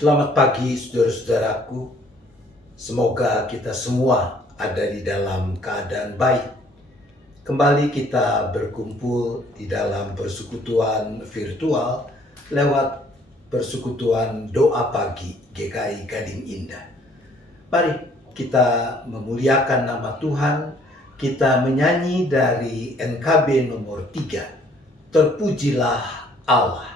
Selamat pagi saudara-saudaraku. Semoga kita semua ada di dalam keadaan baik. Kembali kita berkumpul di dalam persekutuan virtual lewat persekutuan doa pagi GKI Gading Indah. Mari kita memuliakan nama Tuhan. Kita menyanyi dari NKB nomor 3. Terpujilah Allah.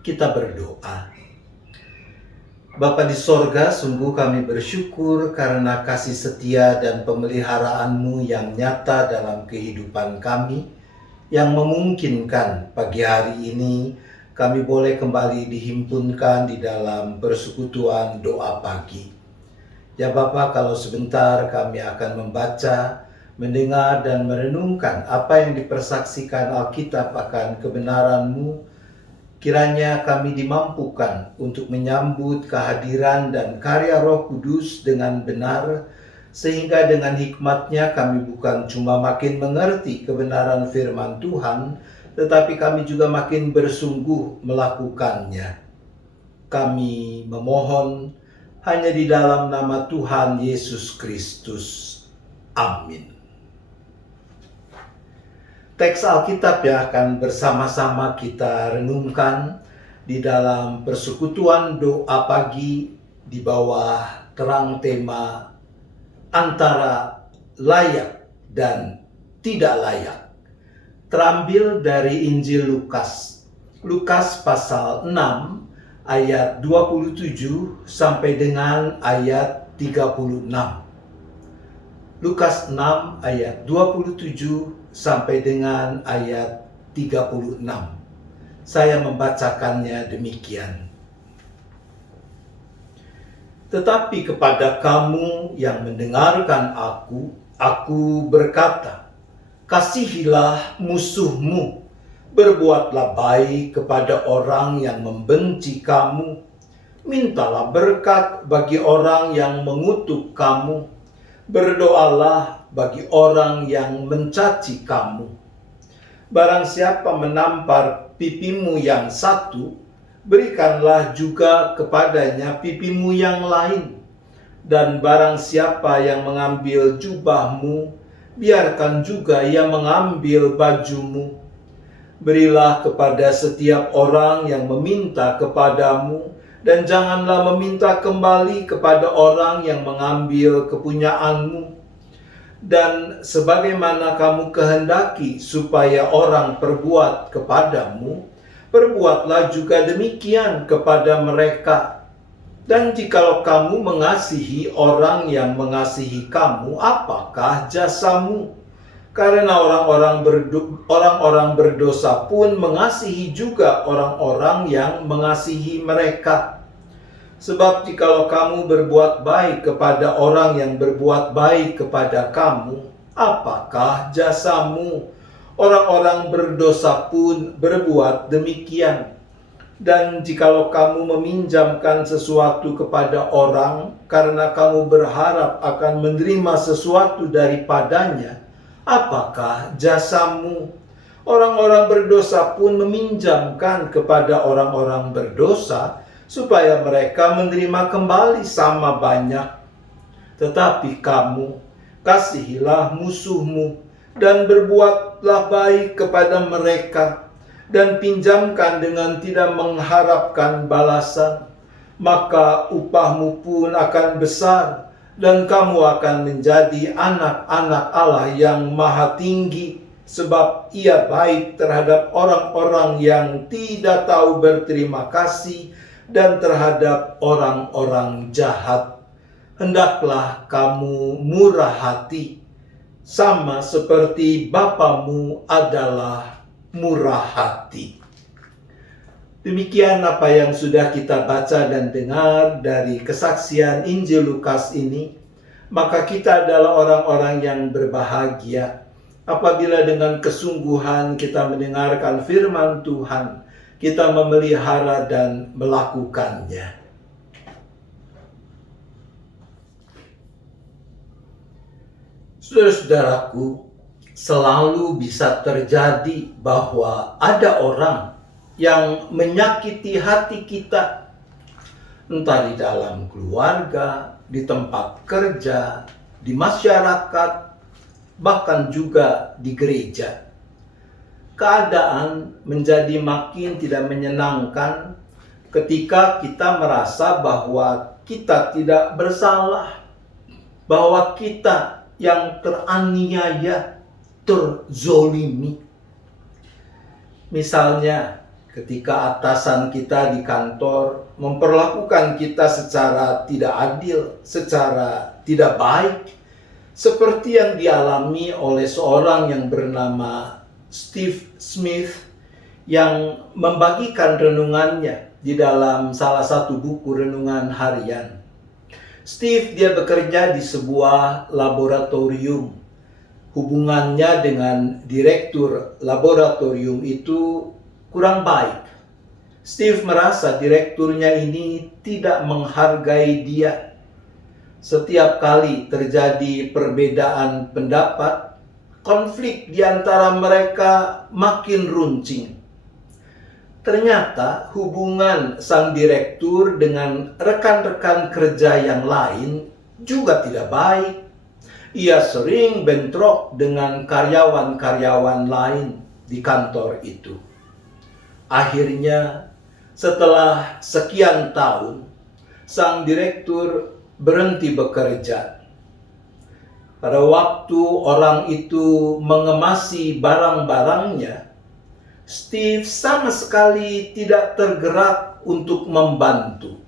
Kita berdoa. Bapa di sorga, sungguh kami bersyukur karena kasih setia dan pemeliharaan-Mu yang nyata dalam kehidupan kami, yang memungkinkan pagi hari ini kami boleh kembali dihimpunkan di dalam persekutuan doa pagi. Ya Bapa, kalau sebentar kami akan membaca, mendengar dan merenungkan apa yang dipersaksikan Alkitab akan kebenaran-Mu, kiranya kami dimampukan untuk menyambut kehadiran dan karya Roh Kudus dengan benar, sehingga dengan hikmat-Nya kami bukan cuma makin mengerti kebenaran firman Tuhan, tetapi kami juga makin bersungguh melakukannya. Kami memohon hanya di dalam nama Tuhan Yesus Kristus. Amin. Teks Alkitab yang akan bersama-sama kita renungkan di dalam persekutuan doa pagi di bawah terang tema antara layak dan tidak layak. Terambil dari Injil Lukas. Lukas pasal 6 ayat 27 sampai dengan ayat 36. Lukas 6 ayat 27 sampai dengan ayat 36. Saya membacakannya demikian. Tetapi kepada kamu yang mendengarkan aku berkata, kasihilah musuhmu, berbuatlah baik kepada orang yang membenci kamu, mintalah berkat bagi orang yang mengutuk kamu, berdoalah bagi orang yang mencaci kamu. Barang siapa menampar pipimu yang satu, berikanlah juga kepadanya pipimu yang lain. Dan barang siapa yang mengambil jubahmu, biarkan juga ia mengambil bajumu. Berilah kepada setiap orang yang meminta kepadamu, dan janganlah meminta kembali kepada orang yang mengambil kepunyaanmu. Dan sebagaimana kamu kehendaki supaya orang perbuat kepadamu, perbuatlah juga demikian kepada mereka. Dan jikalau kamu mengasihi orang yang mengasihi kamu, apakah jasamu? Karena orang-orang berdosa pun mengasihi juga orang-orang yang mengasihi mereka. Sebab jikalau kamu berbuat baik kepada orang yang berbuat baik kepada kamu, apakah jasamu? Orang-orang berdosa pun berbuat demikian. Dan jikalau kamu meminjamkan sesuatu kepada orang, karena kamu berharap akan menerima sesuatu daripadanya, apakah jasamu? Orang-orang berdosa pun meminjamkan kepada orang-orang berdosa, supaya mereka menerima kembali sama banyak. Tetapi kamu, kasihilah musuhmu, dan berbuatlah baik kepada mereka, dan pinjamkan dengan tidak mengharapkan balasan. Maka upahmu pun akan besar, dan kamu akan menjadi anak-anak Allah yang maha tinggi, sebab ia baik terhadap orang-orang yang tidak tahu berterima kasih, dan terhadap orang-orang jahat. Hendaklah kamu murah hati, sama seperti Bapamu adalah murah hati. Demikian apa yang sudah kita baca dan dengar dari kesaksian Injil Lukas ini. Maka kita adalah orang-orang yang berbahagia apabila dengan kesungguhan kita mendengarkan firman Tuhan, kita memelihara dan melakukannya. Saudara-saudaraku, selalu bisa terjadi bahwa ada orang yang menyakiti hati kita, entah di dalam keluarga, di tempat kerja, di masyarakat, bahkan juga di gereja. Keadaan menjadi makin tidak menyenangkan ketika kita merasa bahwa kita tidak bersalah, bahwa kita yang teraniaya, terzolimi. Misalnya, ketika atasan kita di kantor memperlakukan kita secara tidak adil, secara tidak baik, seperti yang dialami oleh seorang yang bernama Steve Smith yang membagikan renungannya di dalam salah satu buku renungan harian. Steve, dia bekerja di sebuah laboratorium. Hubungannya dengan direktur laboratorium itu kurang baik. Steve merasa direkturnya ini tidak menghargai dia. Setiap kali terjadi perbedaan pendapat, konflik di antara mereka makin runcing. Ternyata hubungan sang direktur dengan rekan-rekan kerja yang lain juga tidak baik. Ia sering bentrok dengan karyawan-karyawan lain di kantor itu. Akhirnya, setelah sekian tahun, sang direktur berhenti bekerja. Pada waktu orang itu mengemasi barang-barangnya, Steve sama sekali tidak tergerak untuk membantu.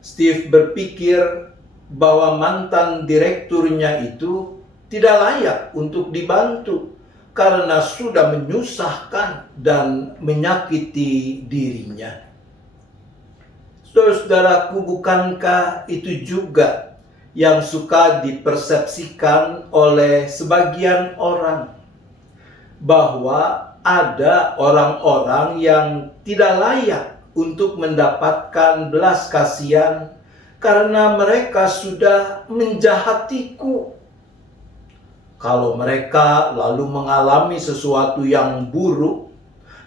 Steve berpikir bahwa mantan direkturnya itu tidak layak untuk dibantu karena sudah menyusahkan dan menyakiti dirinya. Saudaraku, bukankah itu juga yang suka dipersepsikan oleh sebagian orang, bahwa ada orang-orang yang tidak layak untuk mendapatkan belas kasihan karena mereka sudah menjahatiku? Kalau mereka lalu mengalami sesuatu yang buruk,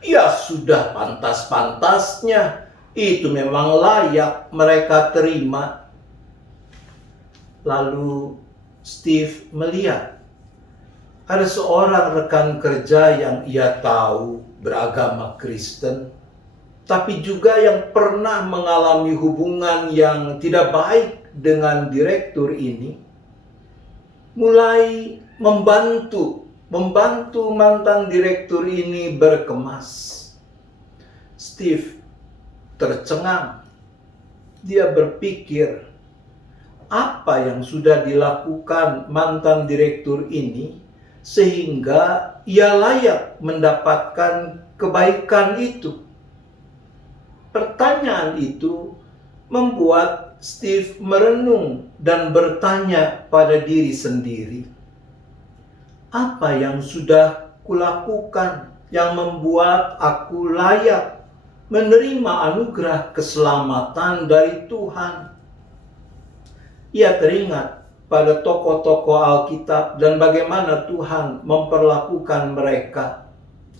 ya sudah pantas-pantasnya, itu memang layak mereka terima. Lalu Steve melihat ada seorang rekan kerja yang ia tahu beragama Kristen, tapi juga yang pernah mengalami hubungan yang tidak baik dengan direktur ini, mulai membantu mantan direktur ini berkemas. Steve tercengang. Dia berpikir, apa yang sudah dilakukan mantan direktur ini sehingga ia layak mendapatkan kebaikan itu? Pertanyaan itu membuat Steve merenung dan bertanya pada diri sendiri, apa yang sudah kulakukan yang membuat aku layak menerima anugerah keselamatan dari Tuhan? Ia teringat pada tokoh-tokoh Alkitab dan bagaimana Tuhan memperlakukan mereka.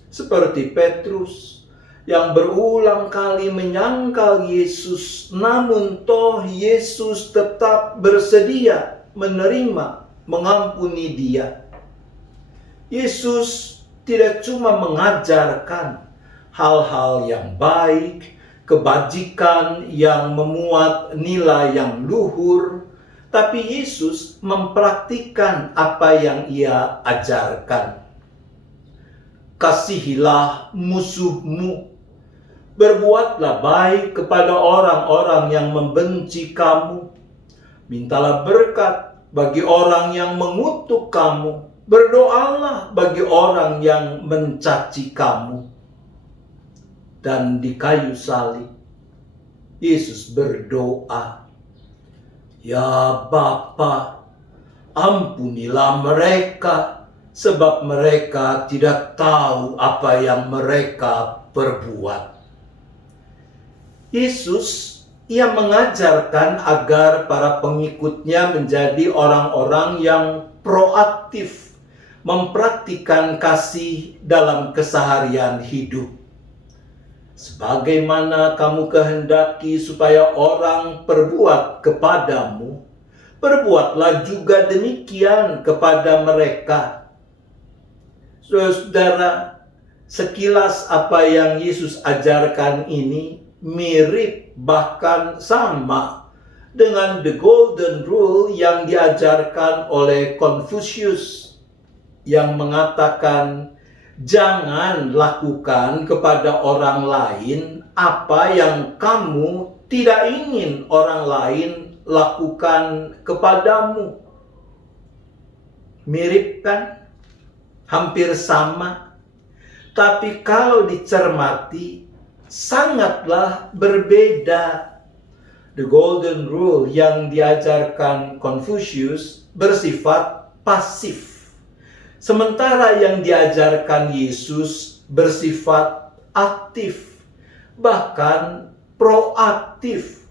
Seperti Petrus yang berulang kali menyangkal Yesus, namun toh Yesus tetap bersedia menerima, mengampuni dia. Yesus tidak cuma mengajarkan hal-hal yang baik, kebajikan yang memuat nilai yang luhur, tapi Yesus mempraktikkan apa yang ia ajarkan. Kasihilah musuhmu, berbuatlah baik kepada orang-orang yang membenci kamu, mintalah berkat bagi orang yang mengutuk kamu, berdoalah bagi orang yang mencaci kamu. Dan di kayu salib, Yesus berdoa, "Ya Bapa, ampunilah mereka, sebab mereka tidak tahu apa yang mereka perbuat." Yesus, ia mengajarkan agar para pengikutnya menjadi orang-orang yang proaktif, mempraktikkan kasih dalam keseharian hidup. Sebagaimana kamu kehendaki supaya orang perbuat kepadamu, perbuatlah juga demikian kepada mereka. Saudara, sekilas apa yang Yesus ajarkan ini mirip, bahkan sama dengan the golden rule yang diajarkan oleh Confucius, yang mengatakan, jangan lakukan kepada orang lain apa yang kamu tidak ingin orang lain lakukan kepadamu. Mirip kan? Hampir sama. Tapi kalau dicermati, sangatlah berbeda. The golden rule yang diajarkan Confucius bersifat pasif. Sementara yang diajarkan Yesus bersifat aktif, bahkan proaktif.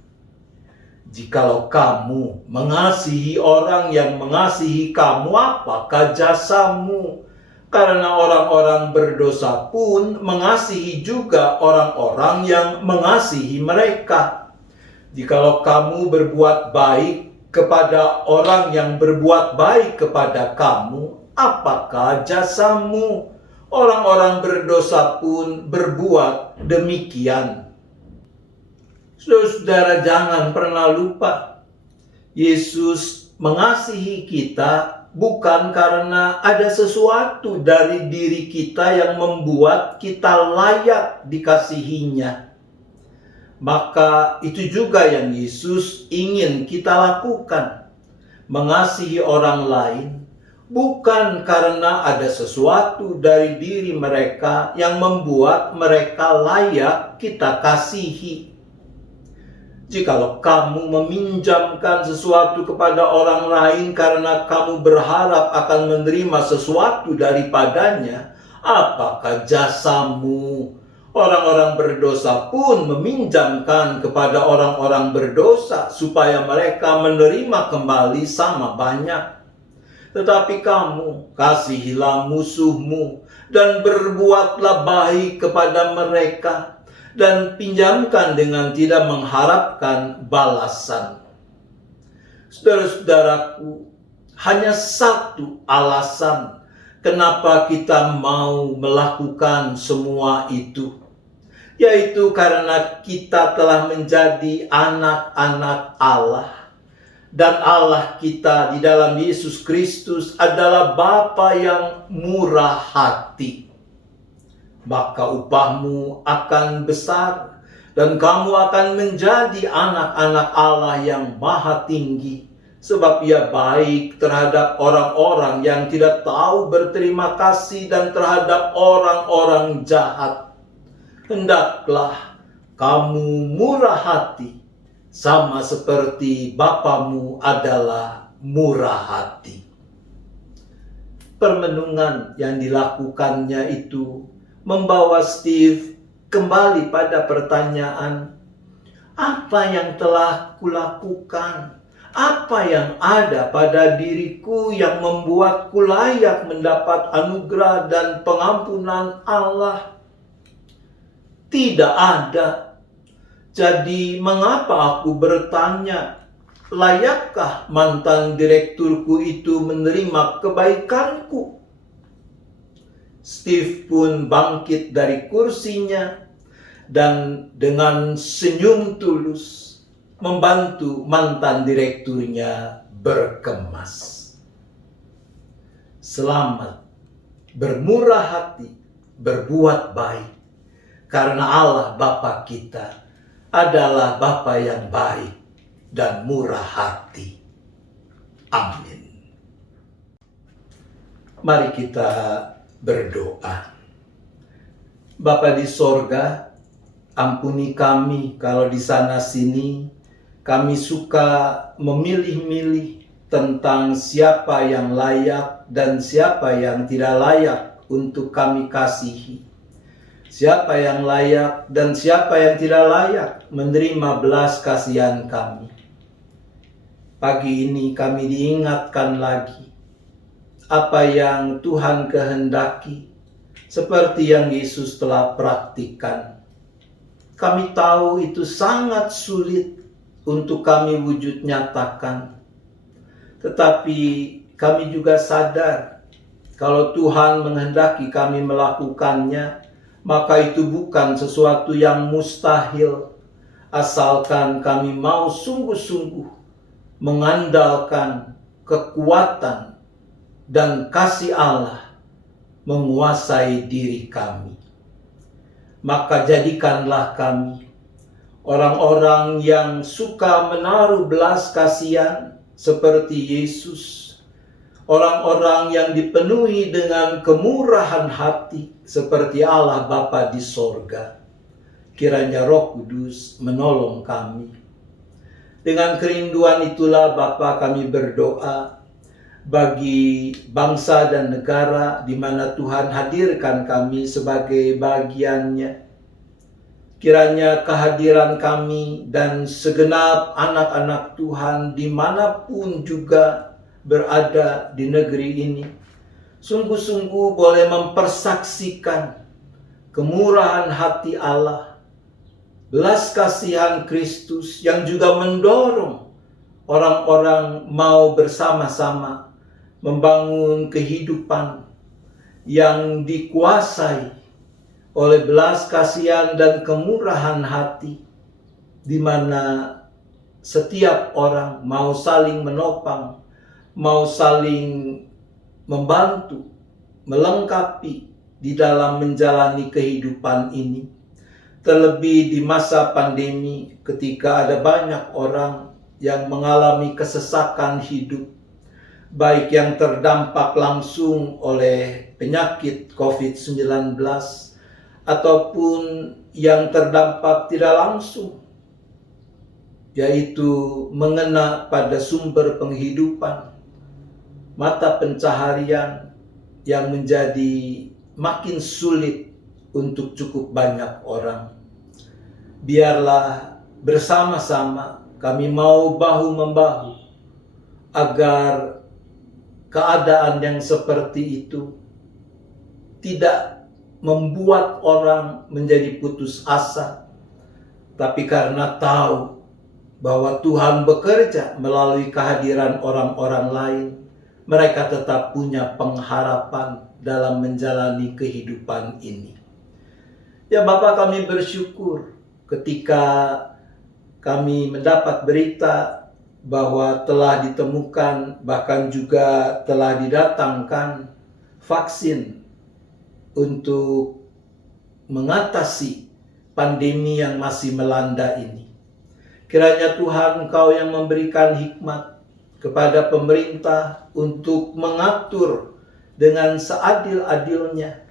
Jikalau kamu mengasihi orang yang mengasihi kamu, apakah jasamu? Karena orang-orang berdosa pun mengasihi juga orang-orang yang mengasihi mereka. Jikalau kamu berbuat baik kepada orang yang berbuat baik kepada kamu, apakah jasamu? Orang-orang berdosa pun berbuat demikian. Saudara, jangan pernah lupa, Yesus mengasihi kita bukan karena ada sesuatu dari diri kita yang membuat kita layak dikasihinya. Maka itu juga yang Yesus ingin kita lakukan. Mengasihi orang lain bukan karena ada sesuatu dari diri mereka yang membuat mereka layak kita kasihi. Jikalau kamu meminjamkan sesuatu kepada orang lain karena kamu berharap akan menerima sesuatu daripadanya, apakah jasamu? Orang-orang berdosa pun meminjamkan kepada orang-orang berdosa supaya mereka menerima kembali sama banyak. Tetapi kamu kasihilah musuhmu dan berbuatlah baik kepada mereka, dan pinjamkan dengan tidak mengharapkan balasan. Saudara-saudaraku, hanya satu alasan kenapa kita mau melakukan semua itu, yaitu karena kita telah menjadi anak-anak Allah. Dan Allah kita di dalam Yesus Kristus adalah Bapa yang murah hati. Maka upahmu akan besar dan kamu akan menjadi anak-anak Allah yang maha tinggi, sebab Ia baik terhadap orang-orang yang tidak tahu berterima kasih dan terhadap orang-orang jahat. Hendaklah kamu murah hati sama seperti Bapamu adalah murah hati. Permenungan yang dilakukannya itu membawa Steve kembali pada pertanyaan, apa yang telah kulakukan? Apa yang ada pada diriku yang membuatku layak mendapat anugerah dan pengampunan Allah? Tidak ada. Jadi mengapa aku bertanya, layakkah mantan direkturku itu menerima kebaikanku? Steve pun bangkit dari kursinya dan dengan senyum tulus membantu mantan direkturnya berkemas. Selamat, bermurah hati, berbuat baik, karena Allah Bapa kita adalah Bapa yang baik dan murah hati. Amin. Mari kita berdoa. Bapa di sorga, ampuni kami kalau di sana sini kami suka memilih-milih tentang siapa yang layak dan siapa yang tidak layak untuk kami kasihi. Siapa yang layak dan siapa yang tidak layak menerima belas kasihan kami. Pagi ini kami diingatkan lagi apa yang Tuhan kehendaki, seperti yang Yesus telah praktikkan. Kami tahu itu sangat sulit untuk kami wujud nyatakan. Tetapi kami juga sadar, kalau Tuhan menghendaki kami melakukannya, maka itu bukan sesuatu yang mustahil, asalkan kami mau sungguh-sungguh mengandalkan kekuatan dan kasih Allah menguasai diri kami. Maka jadikanlah kami orang-orang yang suka menaruh belas kasihan seperti Yesus. Orang-orang yang dipenuhi dengan kemurahan hati seperti Allah Bapa di sorga. Kiranya Roh Kudus menolong kami. Dengan kerinduan itulah Bapa kami berdoa bagi bangsa dan negara di mana Tuhan hadirkan kami sebagai bagiannya. Kiranya kehadiran kami dan segenap anak-anak Tuhan dimanapun juga berada di negeri ini, sungguh-sungguh boleh mempersaksikan kemurahan hati Allah, belas kasihan Kristus yang juga mendorong orang-orang mau bersama-sama membangun kehidupan yang dikuasai oleh belas kasihan dan kemurahan hati, di mana setiap orang mau saling menopang, mau saling membantu, melengkapi di dalam menjalani kehidupan ini. Terlebih di masa pandemi, ketika ada banyak orang yang mengalami kesesakan hidup, baik yang terdampak langsung oleh penyakit COVID-19 ataupun yang terdampak tidak langsung, yaitu mengena pada sumber penghidupan, mata pencaharian yang menjadi makin sulit untuk cukup banyak orang. Biarlah bersama-sama kami mau bahu-membahu agar keadaan yang seperti itu tidak membuat orang menjadi putus asa, tapi karena tahu bahwa Tuhan bekerja melalui kehadiran orang-orang lain, mereka tetap punya pengharapan dalam menjalani kehidupan ini. Ya Bapa, kami bersyukur ketika kami mendapat berita bahwa telah ditemukan, bahkan juga telah didatangkan vaksin untuk mengatasi pandemi yang masih melanda ini. Kiranya Tuhan, Engkau yang memberikan hikmat kepada pemerintah untuk mengatur dengan seadil-adilnya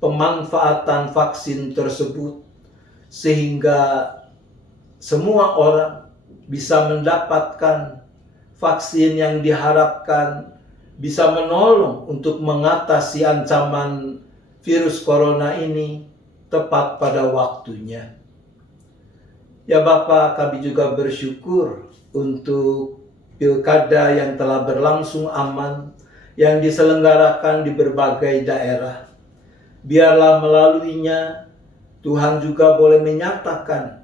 pemanfaatan vaksin tersebut, sehingga semua orang bisa mendapatkan vaksin yang diharapkan bisa menolong untuk mengatasi ancaman virus corona ini tepat pada waktunya. Ya Bapa, kami juga bersyukur untuk pilkada yang telah berlangsung aman, yang diselenggarakan di berbagai daerah. Biarlah melaluinya Tuhan juga boleh menyatakan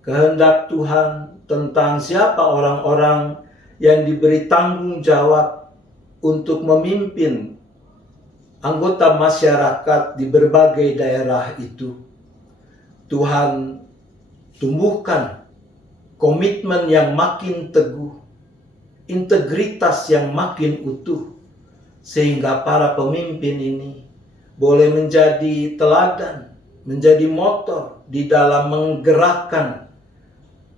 kehendak Tuhan tentang siapa orang-orang yang diberi tanggung jawab untuk memimpin anggota masyarakat di berbagai daerah itu. Tuhan tumbuhkan komitmen yang makin teguh, integritas yang makin utuh, sehingga para pemimpin ini boleh menjadi teladan, menjadi motor di dalam menggerakkan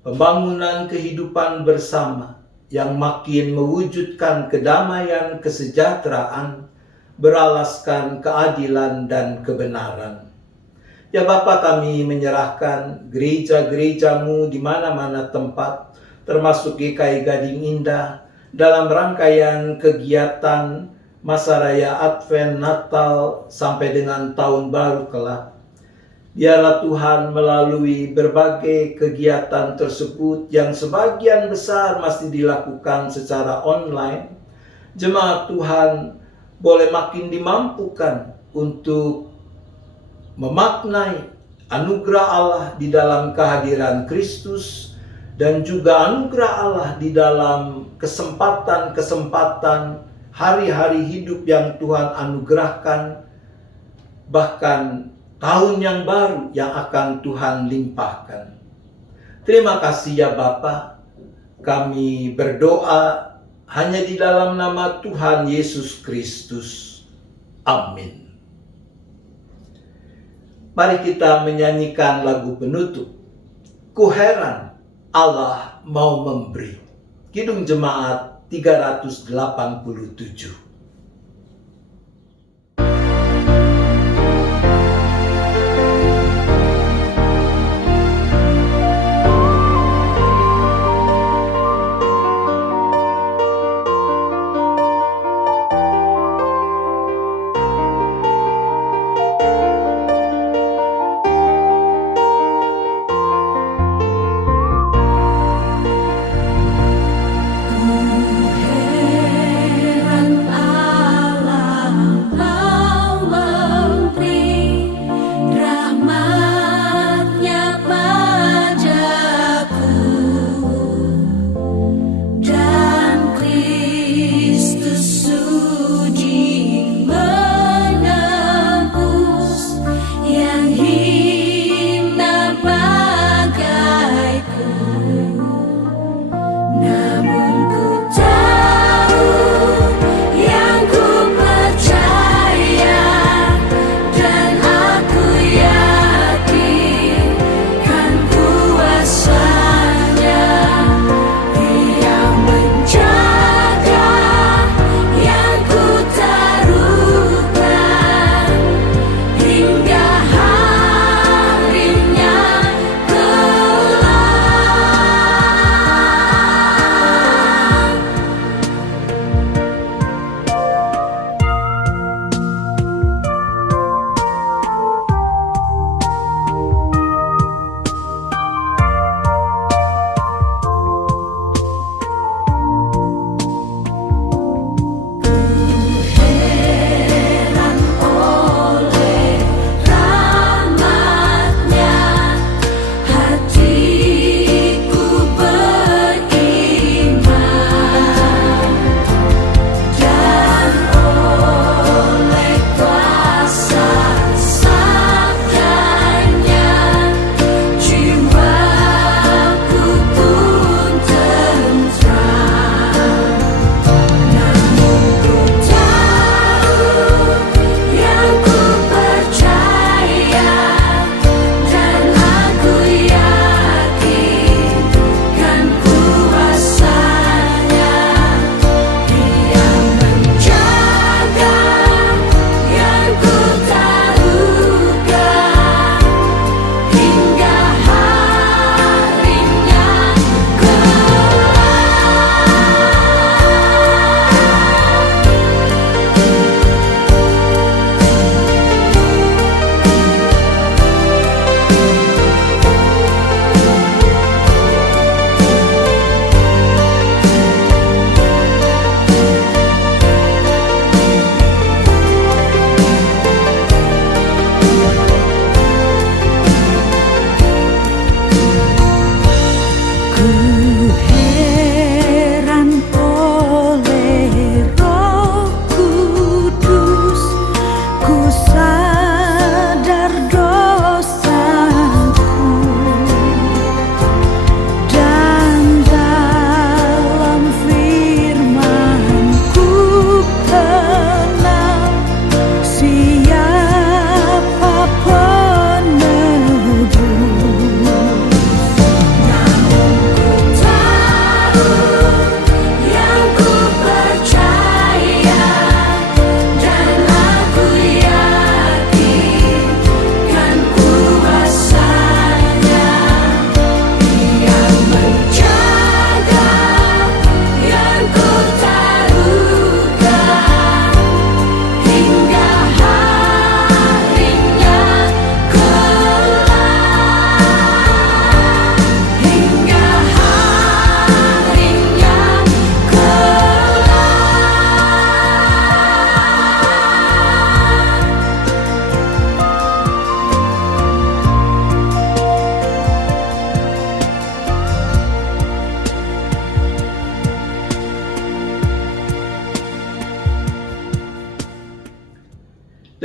pembangunan kehidupan bersama yang makin mewujudkan kedamaian, kesejahteraan, beralaskan keadilan dan kebenaran. Ya Bapa, kami menyerahkan gereja-gerejamu di mana-mana tempat, termasuk GKI Gading Indah, dalam rangkaian kegiatan Masa Raya Advent, Natal, sampai dengan Tahun Baru kelak. Biarlah Tuhan melalui berbagai kegiatan tersebut yang sebagian besar masih dilakukan secara online, jemaat Tuhan boleh makin dimampukan untuk memaknai anugerah Allah di dalam kehadiran Kristus dan juga anugerah Allah di dalam kesempatan-kesempatan hari-hari hidup yang Tuhan anugerahkan, bahkan tahun yang baru yang akan Tuhan limpahkan. Terima kasih ya Bapa, kami berdoa hanya di dalam nama Tuhan Yesus Kristus. Amin. Mari kita menyanyikan lagu penutup, Ku heran Allah mau memberi. Kidung Jemaat 387.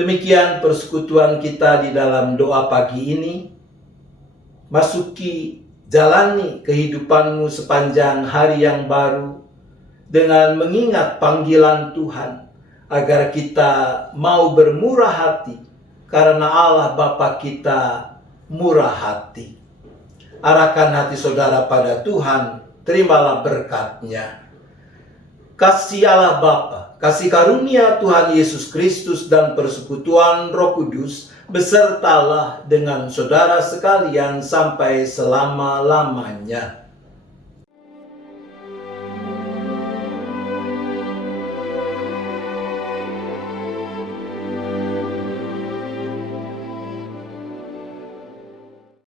Demikian persekutuan kita di dalam doa pagi ini. Jalani kehidupanmu sepanjang hari yang baru dengan mengingat panggilan Tuhan, agar kita mau bermurah hati karena Allah Bapa kita murah hati. Arahkan hati saudara pada Tuhan, terimalah berkat-Nya. Kasih Allah Bapa, kasih karunia Tuhan Yesus Kristus dan persekutuan Roh Kudus besertalah dengan saudara sekalian sampai selama-lamanya.